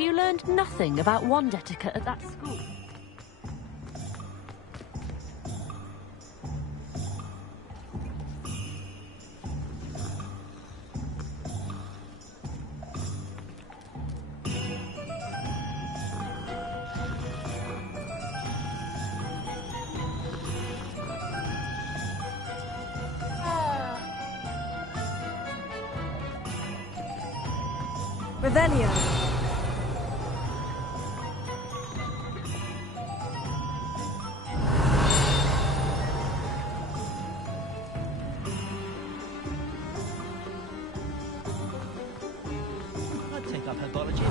Have you learned nothing about wand etiquette at that school? Revelio. I'd take up herbology.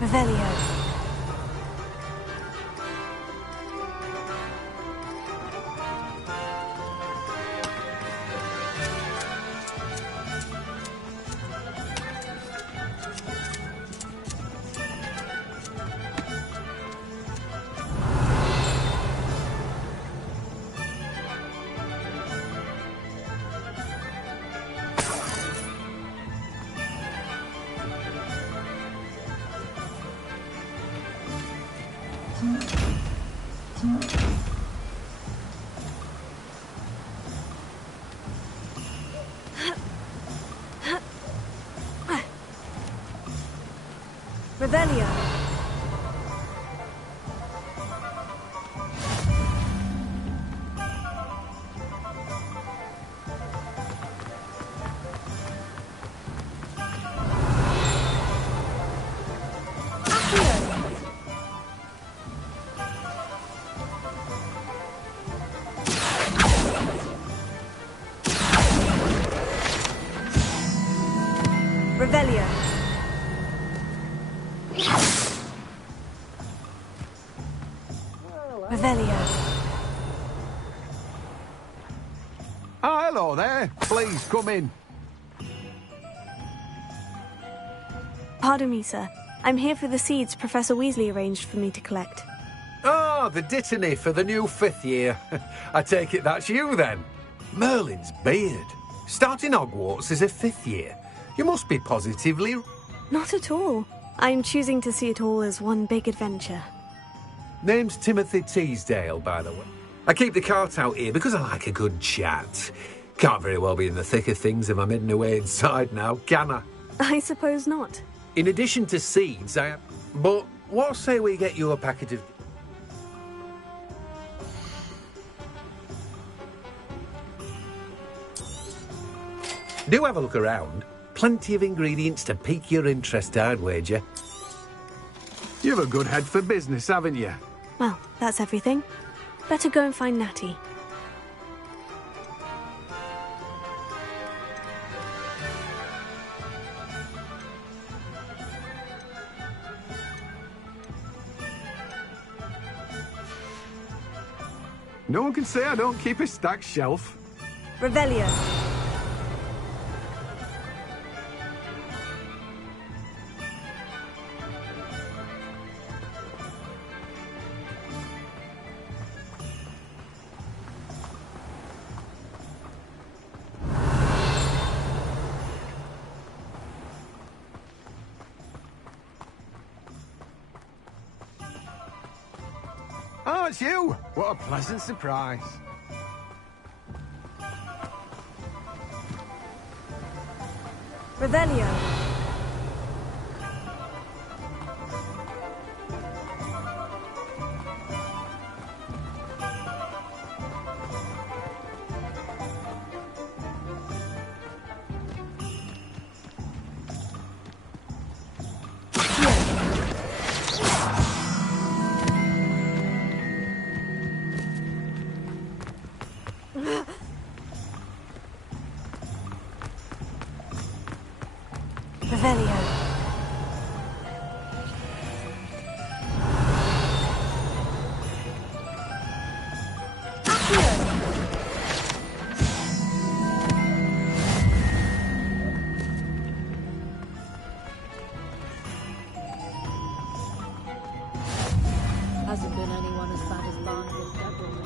Revelio. Revelio. Revelio. Revelio. Oh, hello there. Please, come in. Pardon me, sir. I'm here for the seeds Professor Weasley arranged for me to collect. Oh, the dittany for the new 5th year. I take it that's you, then. Merlin's beard. Starting Hogwarts as a 5th year. You must be positively... Not at all. I'm choosing to see it all as one big adventure. Name's Timothy Teasdale, by the way. I keep the cart out here because I like a good chat. Can't very well be in the thick of things if I'm hidden away inside now, can I? I suppose not. In addition to seeds, But what say we get you a packet of... Do have a look around. Plenty of ingredients to pique your interest, I'd wager. You've a good head for business, haven't you? Well, that's everything. Better go and find Natty. No one can say I don't keep a stacked shelf. Revelio. Oh, it's you! What a pleasant surprise. Revelio. Hasn't been anyone as bad as Barnabas Deborah.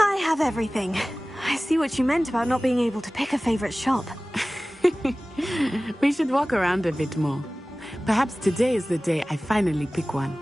I have everything. I see what you meant about not being able to pick a favorite shop. We should walk around a bit more. Perhaps today is the day I finally pick one.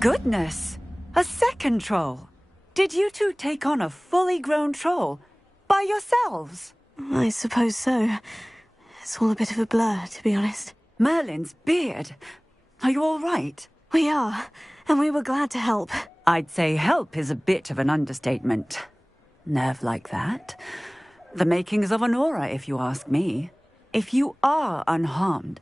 Goodness! A second troll! Did you two take on a fully grown troll? By yourselves? I suppose so. It's all a bit of a blur, to be honest. Merlin's beard. Are you all right? We are, and we were glad to help. I'd say help is a bit of an understatement. Nerve like that. The makings of an aura, if you ask me. If you are unharmed,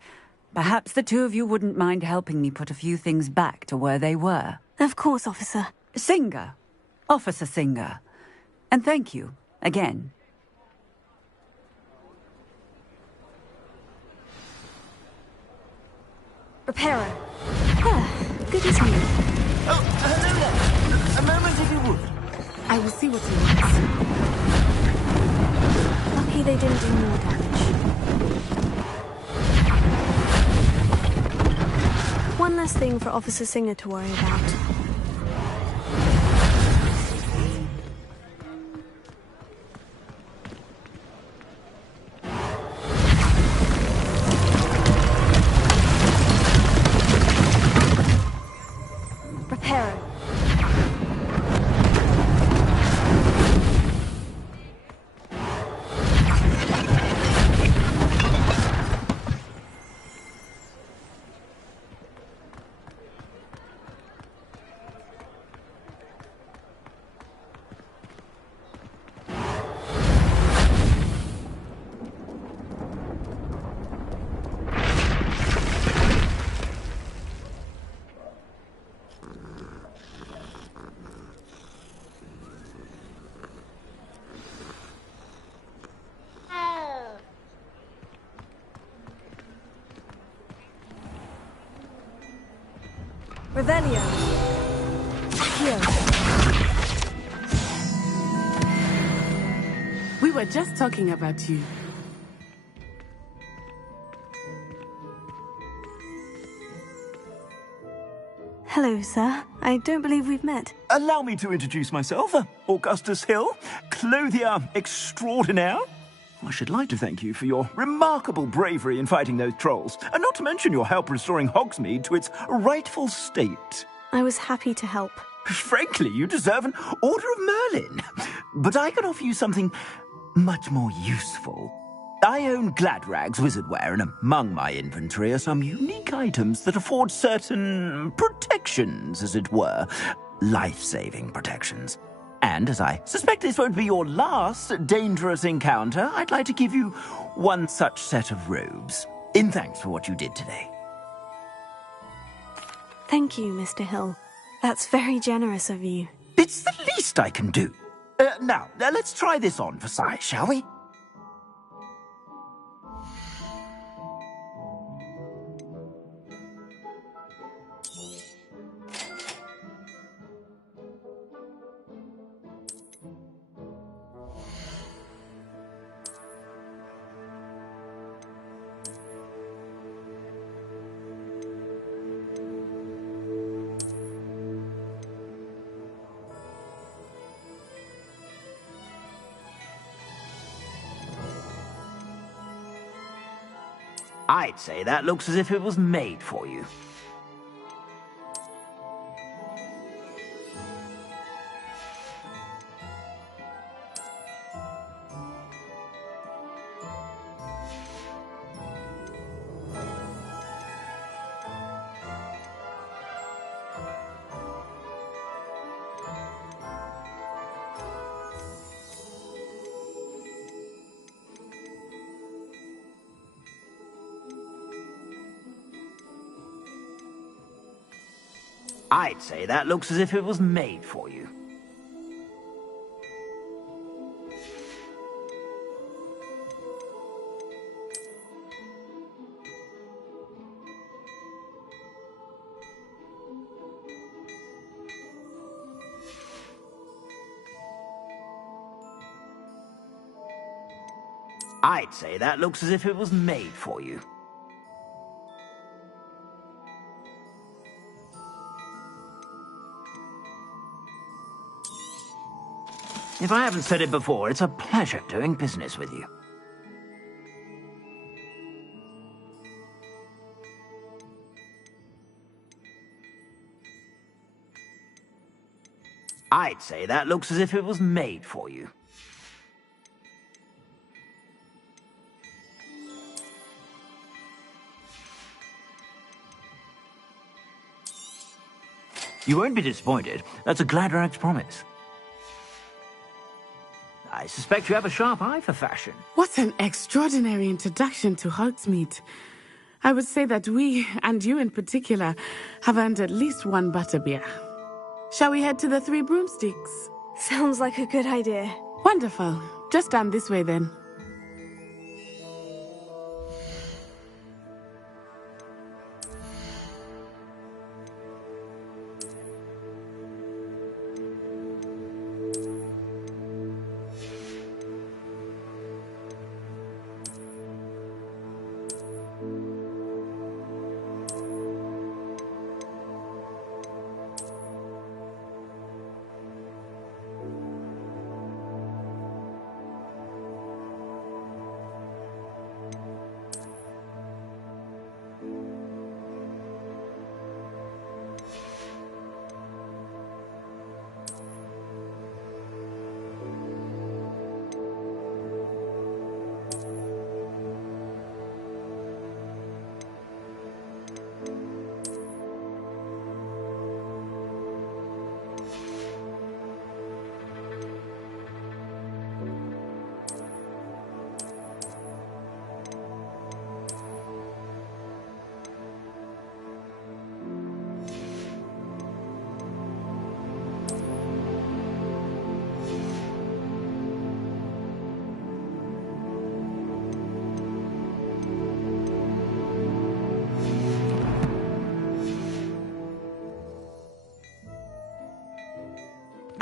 perhaps the two of you wouldn't mind helping me put a few things back to where they were. Of course, officer. Singer. Officer Singer. And thank you, again. Repairer. Ah, good as new. Oh, hello there. A moment if you would. I will see what he wants. Lucky they didn't do more damage. One less thing for Officer Singer to worry about. Revelio. Accio. We were just talking about you. Hello, sir. I don't believe we've met. Allow me to introduce myself. Augustus Hill, clothier extraordinaire. I should like to thank you for your remarkable bravery in fighting those trolls, and not to mention your help restoring Hogsmeade to its rightful state. I was happy to help. Frankly, you deserve an Order of Merlin. But I can offer you something much more useful. I own Gladrag's wizardware, and among my inventory are some unique items that afford certain protections, as it were. Life-saving protections. And as I suspect this won't be your last dangerous encounter, I'd like to give you one such set of robes, in thanks for what you did today. Thank you, Mr. Hill. That's very generous of you. It's the least I can do. Now, let's try this on for size, shall we? I'd say that looks as if it was made for you. I'd say that looks as if it was made for you. I'd say that looks as if it was made for you. If I haven't said it before, it's a pleasure doing business with you. I'd say that looks as if it was made for you. You won't be disappointed. That's a Gladrag's promise. I suspect you have a sharp eye for fashion. What an extraordinary introduction to Hogsmeade. I would say that we, and you in particular, have earned at least one butterbeer. Shall we head to the Three Broomsticks? Sounds like a good idea. Wonderful. Just down this way then.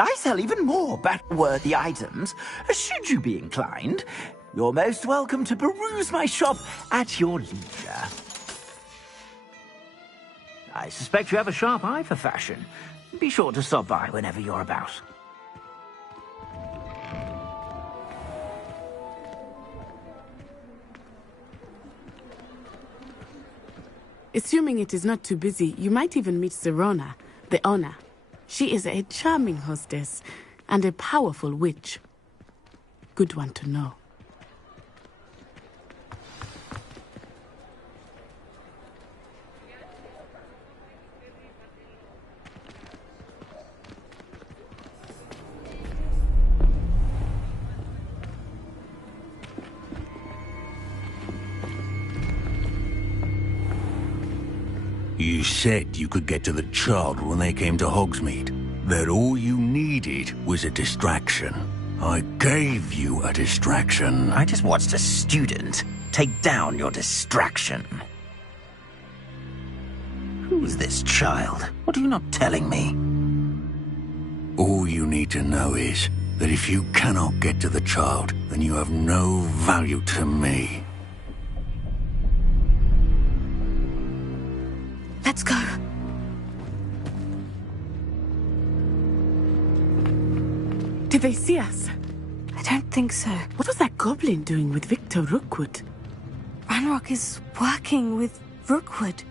I sell even more battle-worthy items, should you be inclined. You're most welcome to peruse my shop at your leisure. I suspect you have a sharp eye for fashion. Be sure to stop by whenever you're about. Assuming it is not too busy, you might even meet Serona, the owner. She is a charming hostess and a powerful witch. Good one to know. You said you could get to the child when they came to Hogsmeade. That all you needed was a distraction. I gave you a distraction. I just watched a student take down your distraction. Who's this child? What are you not telling me? All you need to know is that if you cannot get to the child, then you have no value to me. Let's go. Did they see us? I don't think so. What was that goblin doing with Victor Rookwood? Ranrock is working with Rookwood.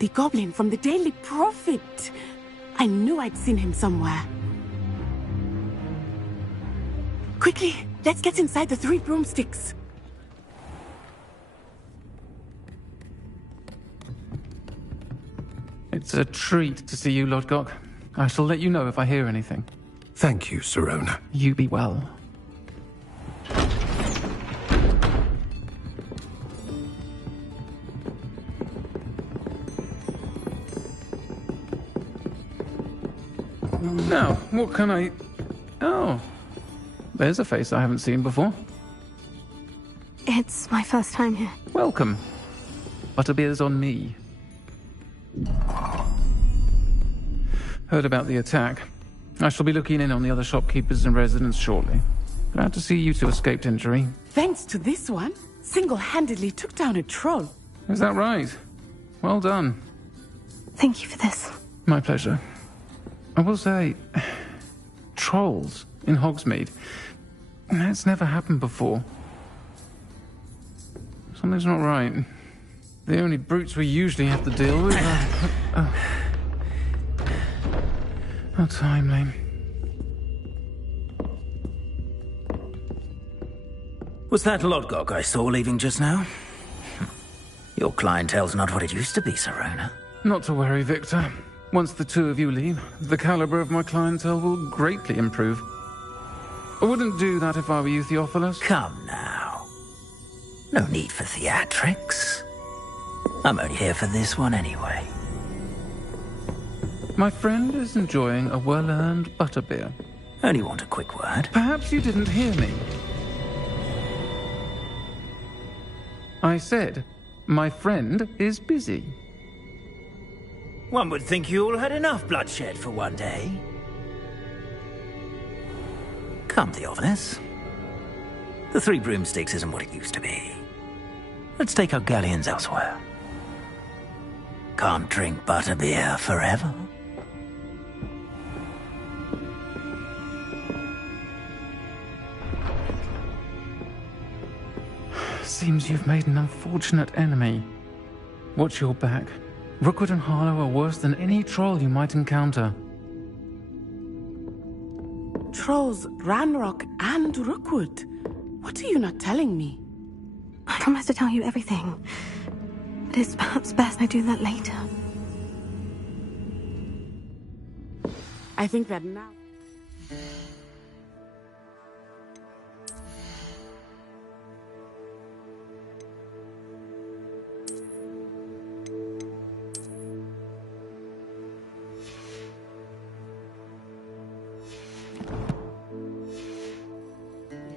The goblin from the Daily Prophet. I knew I'd seen him somewhere. Quickly, let's get inside the 3 broomsticks. It's a treat to see you, Lodgok. I shall let you know if I hear anything. Thank you, Sirona. You be well. Now, what can I... Oh, there's a face I haven't seen before. It's my first time here. Welcome. Butterbeer's on me. Heard about the attack. I shall be looking in on the other shopkeepers and residents shortly. Glad to see you two escaped injury. Thanks to this one, single-handedly took down a troll. Is that right? Well done. Thank you for this. My pleasure. I will say, trolls in Hogsmeade. That's never happened before. Something's not right. The only brutes we usually have to deal with are... How timely. Was that Lodgok I saw leaving just now? Your clientele's not what it used to be, Sirona. Not to worry, Victor. Once the two of you leave, the caliber of my clientele will greatly improve. I wouldn't do that if I were you, Theophilus. Come now. No need for theatrics. I'm only here for this one anyway. My friend is enjoying a well-earned butterbeer. Only want a quick word. Perhaps you didn't hear me. I said, my friend is busy. One would think you all had enough bloodshed for one day. Come, Theophilus. The 3 broomsticks isn't what it used to be. Let's take our galleons elsewhere. Can't drink butterbeer forever. Seems you've made an unfortunate enemy. Watch your back. Rookwood and Harlow are worse than any troll you might encounter. Trolls, Ranrock, and Rookwood. What are you not telling me? I promise to tell you everything. But it's perhaps best I do that later. I think that now...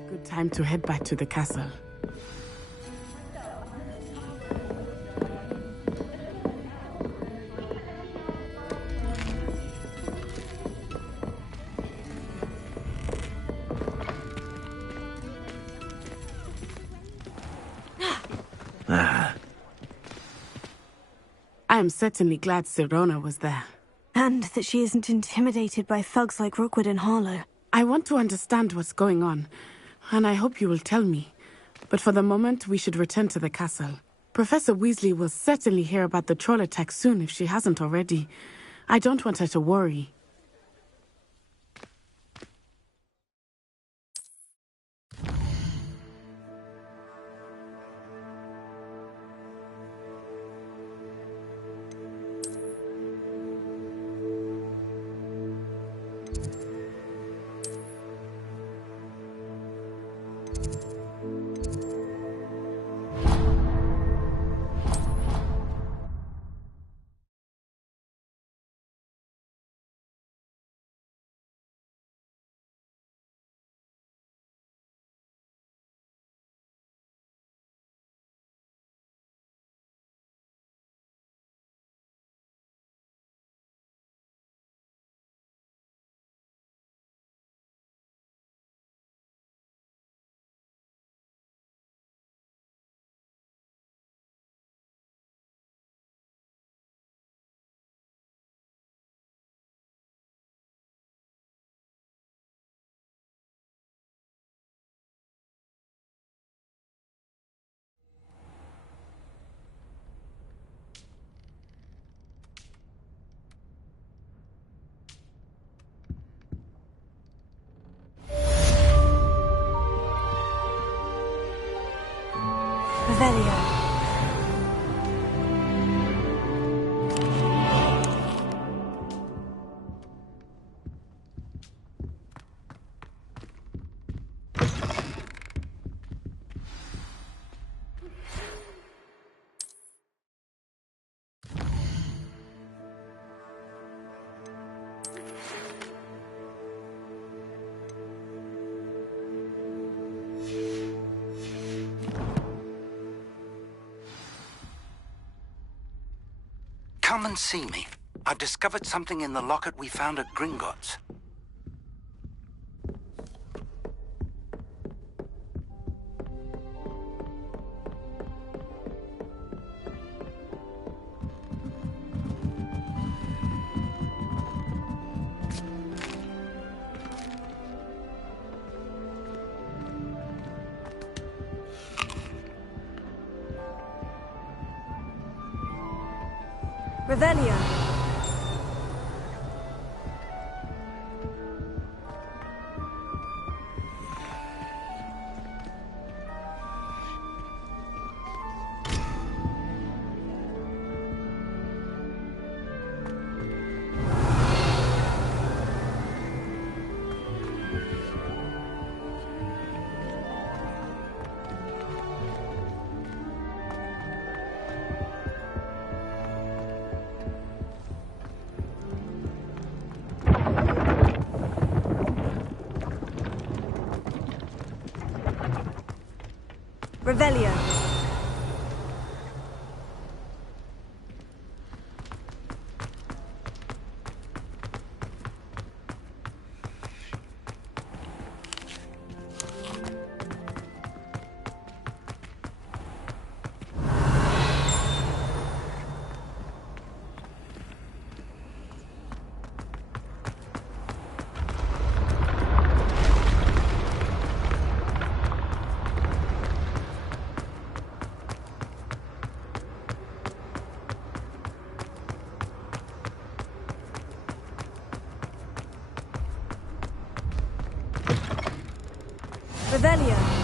Good time to head back to the castle. I am certainly glad Sirona was there. And that she isn't intimidated by thugs like Rookwood and Harlow. I want to understand what's going on, and I hope you will tell me. But for the moment, we should return to the castle. Professor Weasley will certainly hear about the troll attack soon if she hasn't already. I don't want her to worry. and see me. I've discovered something in the locket we found at Gringotts. Revelio. Revelio. Revelio.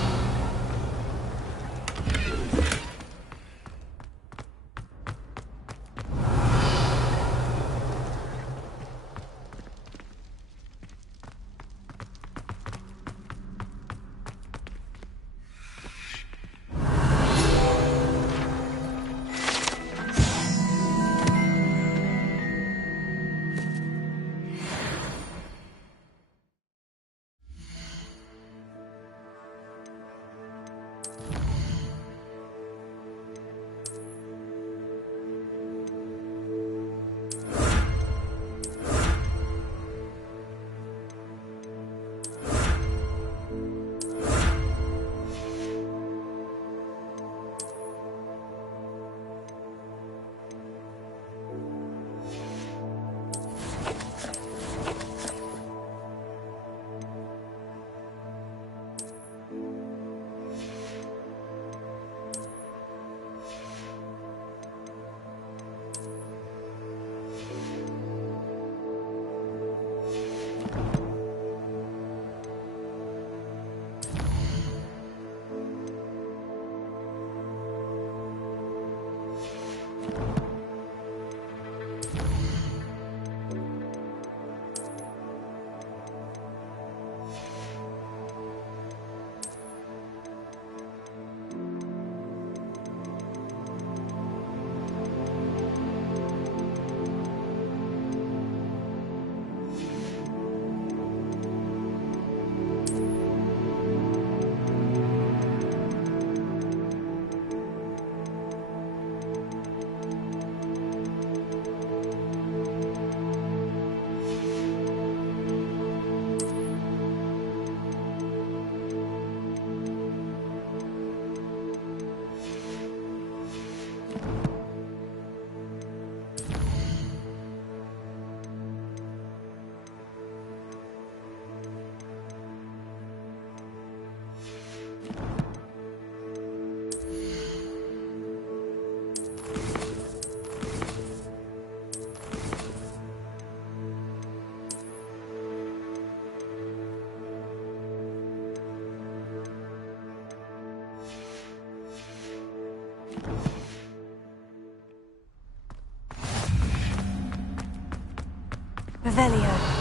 Revelio.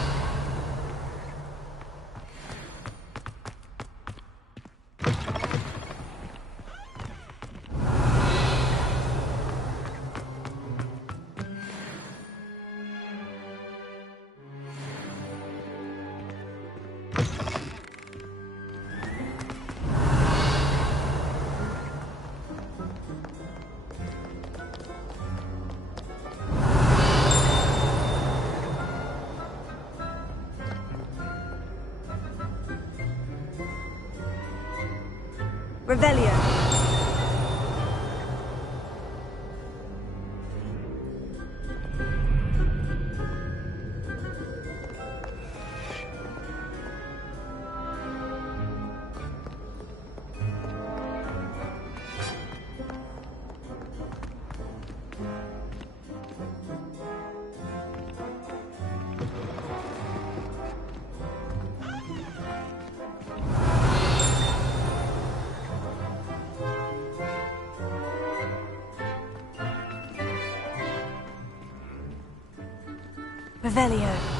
Revelio. Revelio.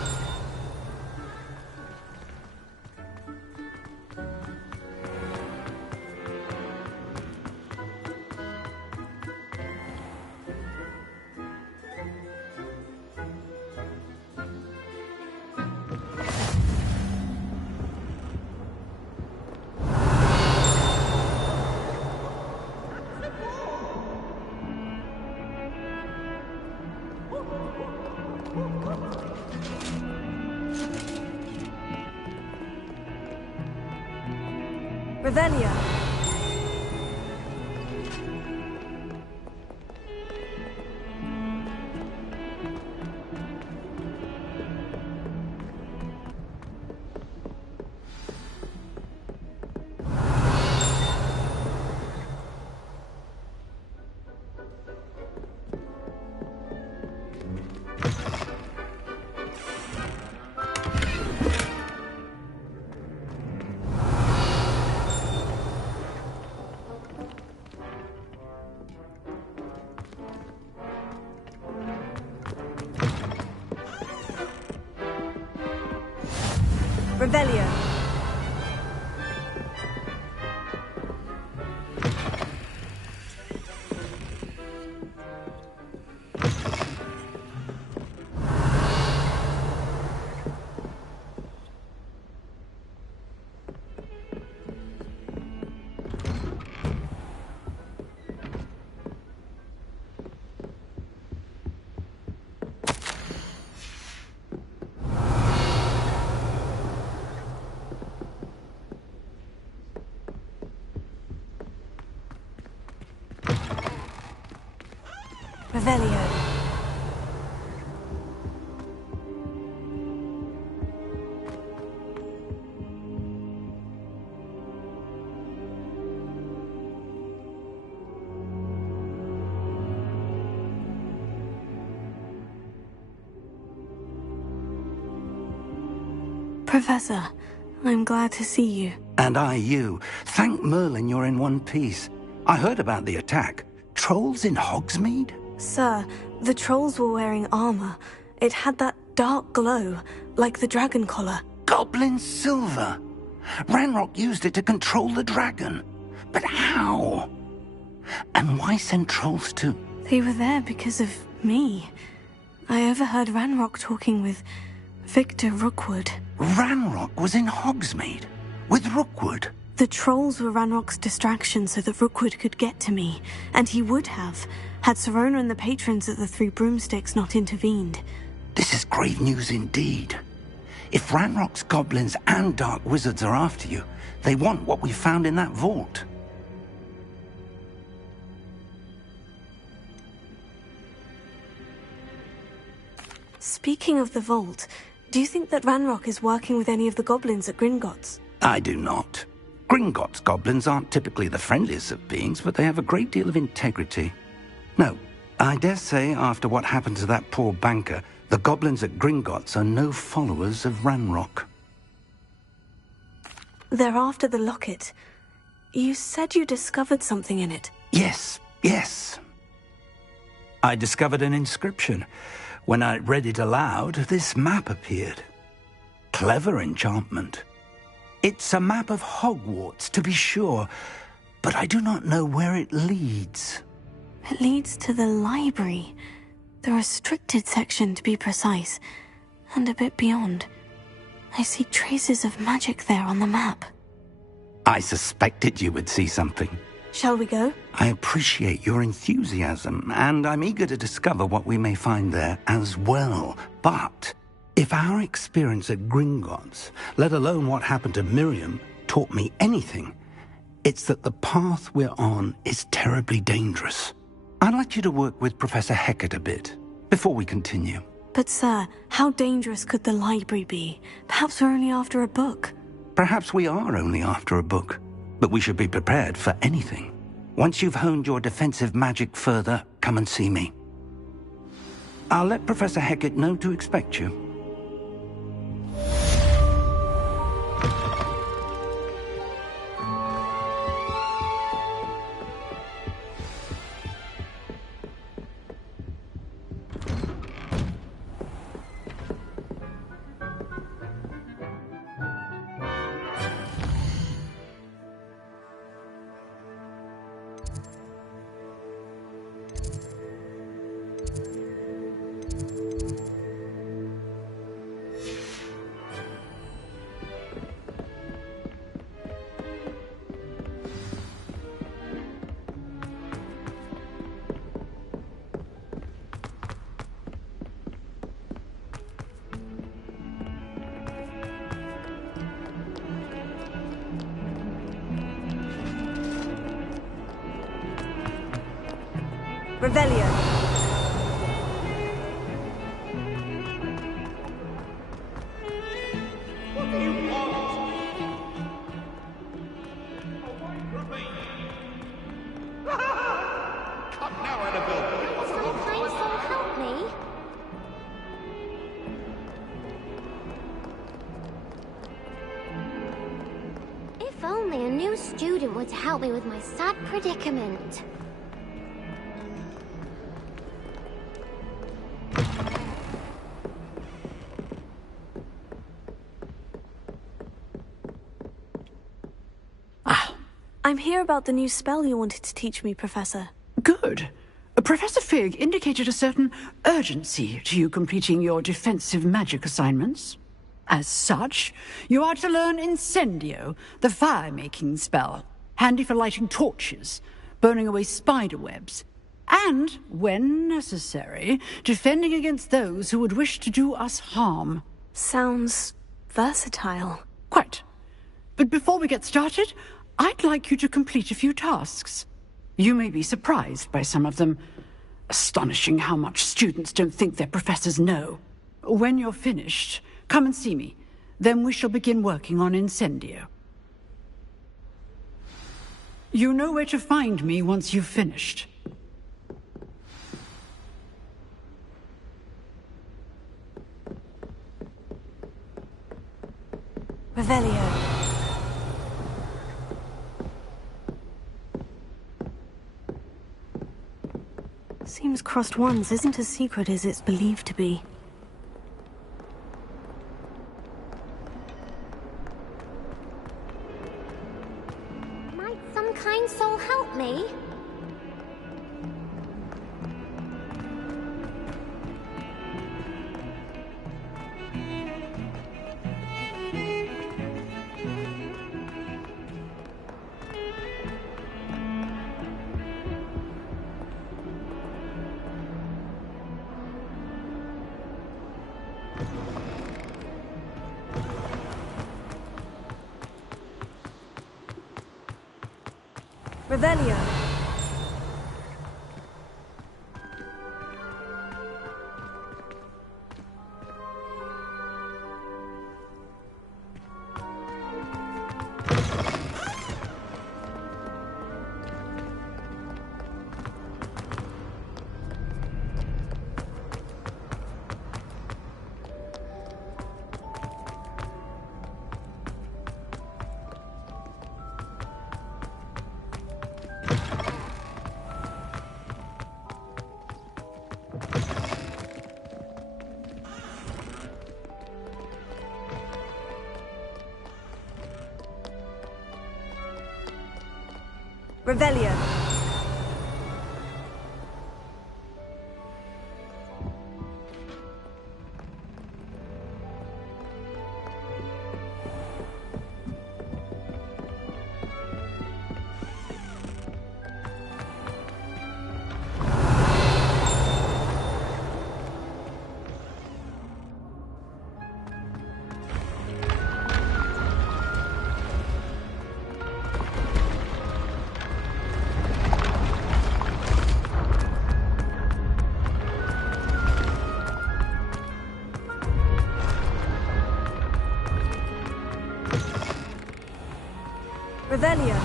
Revelio. Revelio. Revelio. Professor, I'm glad to see you. And I you. Thank Merlin you're in one piece. I heard about the attack. Trolls in Hogsmeade? Sir, the trolls were wearing armor. It had that dark glow, like the dragon collar. Goblin silver. Ranrock used it to control the dragon. But how? And why send trolls too? They were there because of me. I overheard Ranrock talking with Victor Rookwood. Ranrock was in Hogsmeade? With Rookwood? The trolls were Ranrock's distraction so that Rookwood could get to me, and he would have, had Sirona and the patrons at the Three Broomsticks not intervened. This is grave news indeed. If Ranrock's goblins and dark wizards are after you, they want what we found in that vault. Speaking of the vault, do you think that Ranrock is working with any of the goblins at Gringotts? I do not. Gringotts goblins aren't typically the friendliest of beings, but they have a great deal of integrity. No, I dare say after what happened to that poor banker, the goblins at Gringotts are no followers of Ranrock. They're after the locket. You said you discovered something in it. Yes. I discovered an inscription. When I read it aloud, this map appeared. Clever enchantment. It's a map of Hogwarts, to be sure, but I do not know where it leads. It leads to the library. The restricted section, to be precise, and a bit beyond. I see traces of magic there on the map. I suspected you would see something. Shall we go? I appreciate your enthusiasm, and I'm eager to discover what we may find there as well. But if our experience at Gringotts, let alone what happened to Miriam, taught me anything, It's that the path we're on is terribly dangerous. I'd like you to work with Professor Hecat a bit before we continue. But sir, how dangerous could the library be? Perhaps we're only after a book. Perhaps we are only after a book, but we should be prepared for anything. Once you've honed your defensive magic further, come and see me. I'll let Professor Hecat know to expect you. Revelio. What do you want? Away from me! Come now, Annabelle! What's wrong? Kind soul, help me. If only a new student would help me with my sad predicament. I'm here about the new spell you wanted to teach me, Professor. Good. Professor Fig indicated a certain urgency to you completing your defensive magic assignments. As such, you are to learn Incendio, the fire-making spell, handy for lighting torches, burning away spider webs, and, when necessary, defending against those who would wish to do us harm. Sounds versatile. Quite. But before we get started, I'd like you to complete a few tasks. You may be surprised by some of them. Astonishing how much students don't think their professors know. When you're finished, come and see me. Then we shall begin working on Incendio. You know where to find me once you've finished. Revelio. Seems crossed ones isn't as secret as it's believed to be. Might some kind soul help me? Revelio. Revelio. Revelio.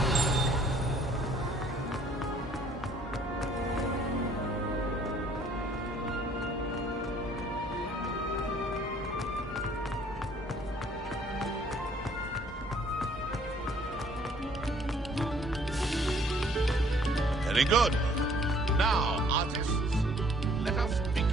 Very good. Now, artists, let us begin.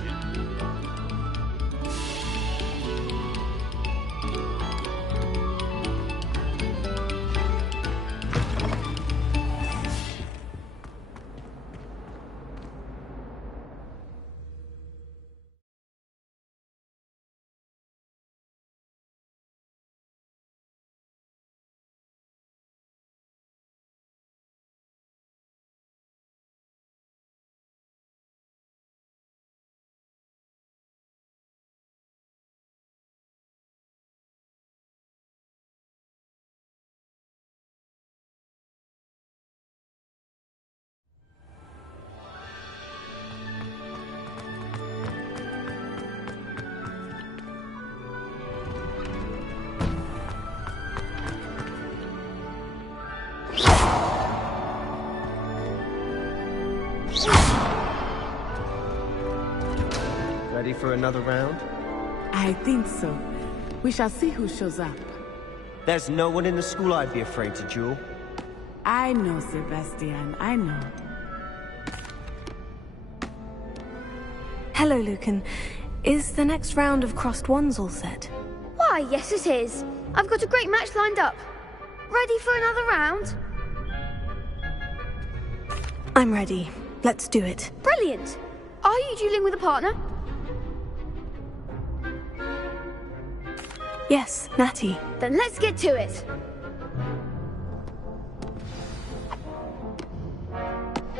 Ready for another round? I think so. We shall see who shows up. There's no one in the school I'd be afraid to duel. I know, Sebastian. I know. Hello, Lucan. Is the next round of Crossed Wands all set? Why, yes it is. I've got a great match lined up. Ready for another round? I'm ready. Let's do it. Brilliant. Are you dueling with a partner? Yes, Natty. Then let's get to it.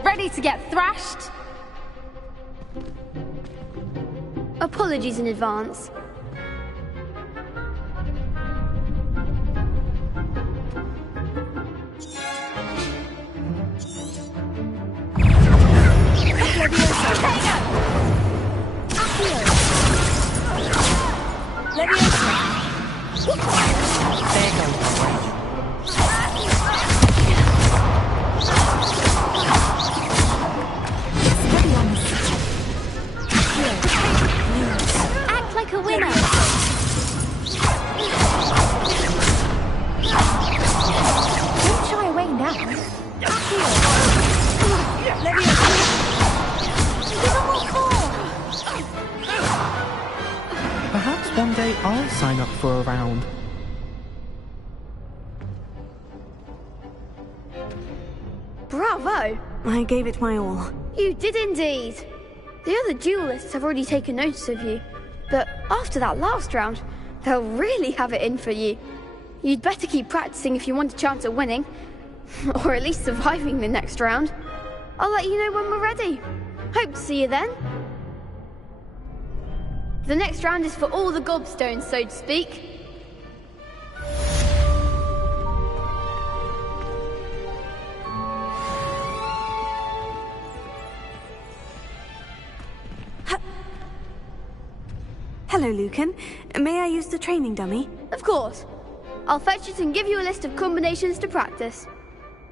Ready to get thrashed? Apologies in advance. Act like a winner. Don't shy away now. Perhaps one day I'll sign up for a round. Bravo! I gave it my all. You did indeed. The other duelists have already taken notice of you, but after that last round, they'll really have it in for you. You'd better keep practicing if you want a chance at winning, or at least surviving the next round. I'll let you know when we're ready. Hope to see you then. The next round is for all the gobstones, so to speak. Hello, Lucan. May I use the training dummy? Of course. I'll fetch it and give you a list of combinations to practice.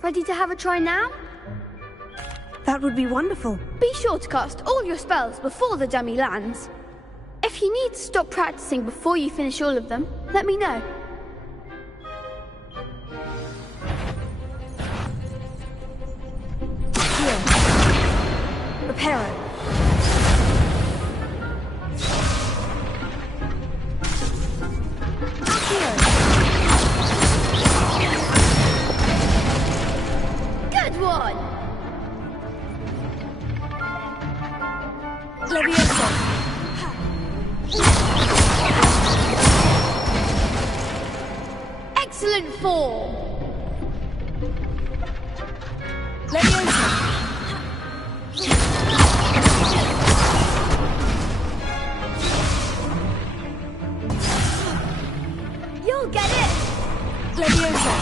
Ready to have a try now? That would be wonderful. Be sure to cast all your spells before the dummy lands. If you need to stop practicing before you finish all of them, let me know. Here. Reparo. Good one! Leviosa. Excellent form! Leviosa. You'll get it! Leviosa.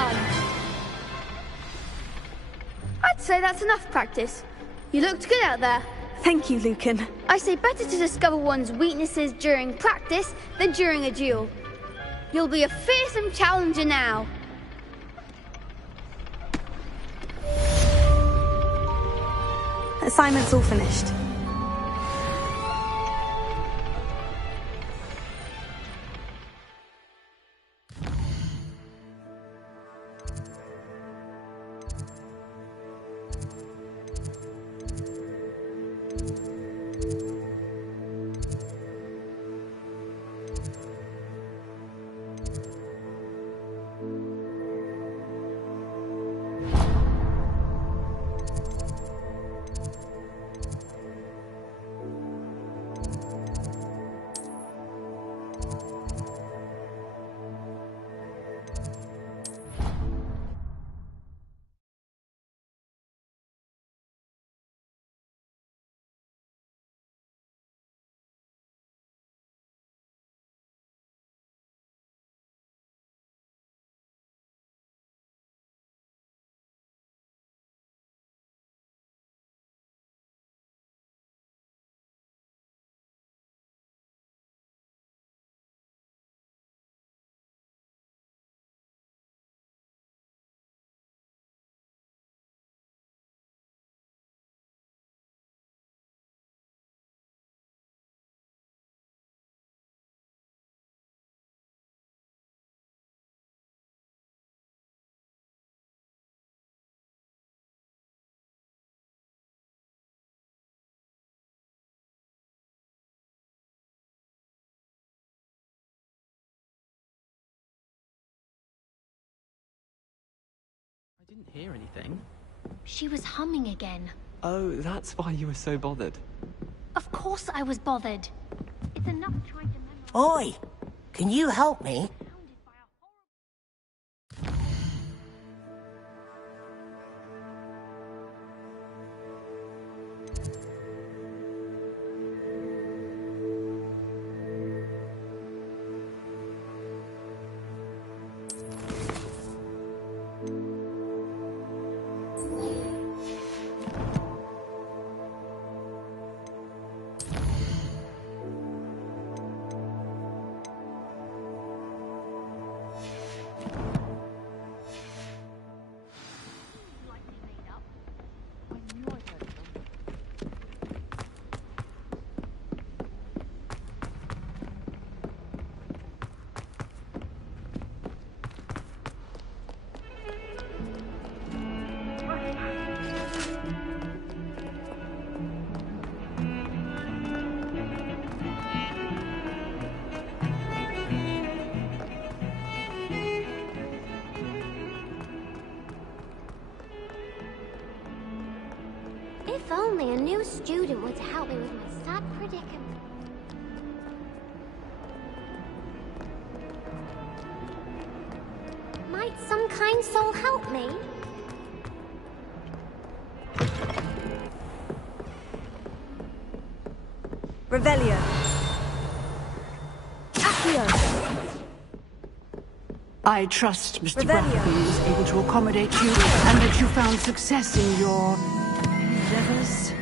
done. I'd say that's enough practice. You looked good out there. Thank you, Lucan. I say better to discover one's weaknesses during practice than during a duel. You'll be a fearsome challenger now. Assignment's all finished. I didn't hear anything. She was humming again. Oh, that's why you were so bothered. Of course I was bothered. It's enough trying to memorize. Oi! Can you help me? If only a new student were to help me with my sad predicament. Might some kind soul help me? Revelio. Accio. I trust Mr. Revelio. Brackby is able to accommodate you and that you found success in your endeavors.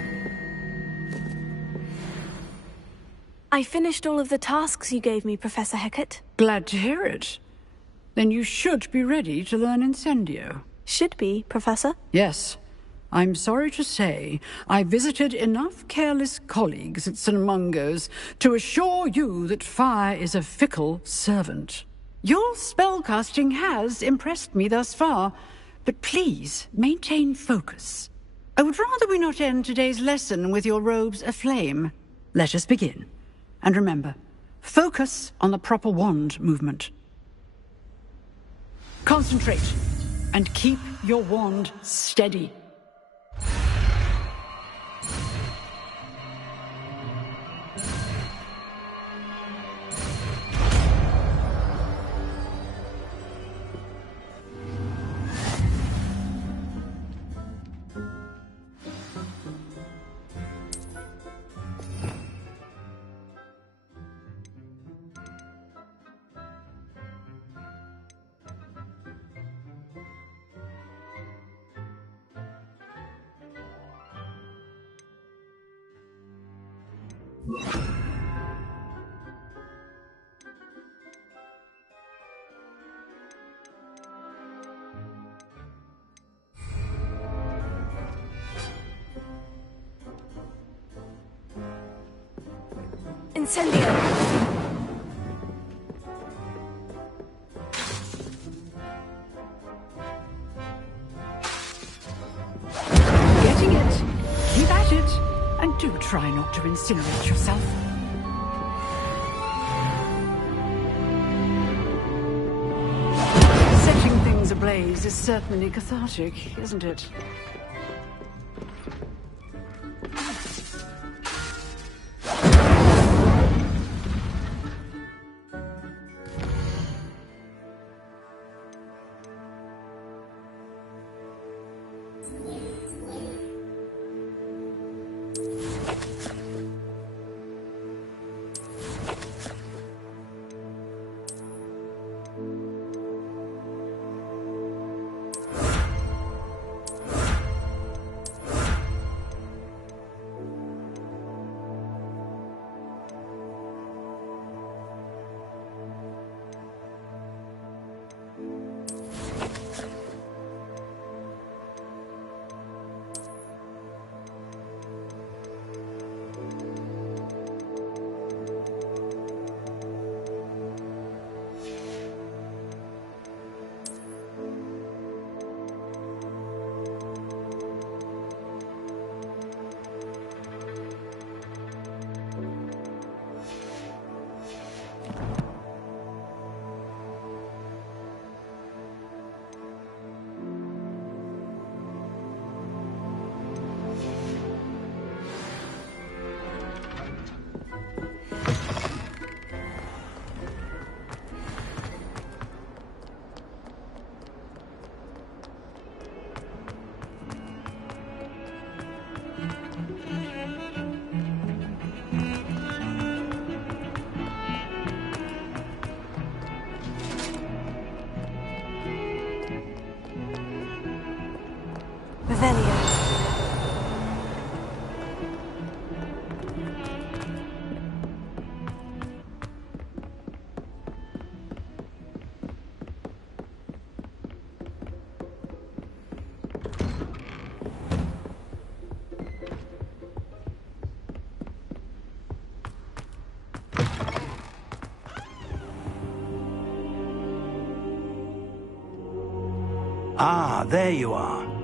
I finished all of the tasks you gave me, Professor Hecat. Glad to hear it. Then you should be ready to learn Incendio. Should be, Professor? Yes. I'm sorry to say, I visited enough careless colleagues at St. Mungo's to assure you that fire is a fickle servant. Your spellcasting has impressed me thus far, but please maintain focus. I would rather we not end today's lesson with your robes aflame. Let us begin. And remember, focus on the proper wand movement. Concentrate, and keep your wand steady. Incendio! Getting it. Keep at it. And do try not to incinerate yourself. Setting things ablaze is certainly cathartic, isn't it? Ah, there you are.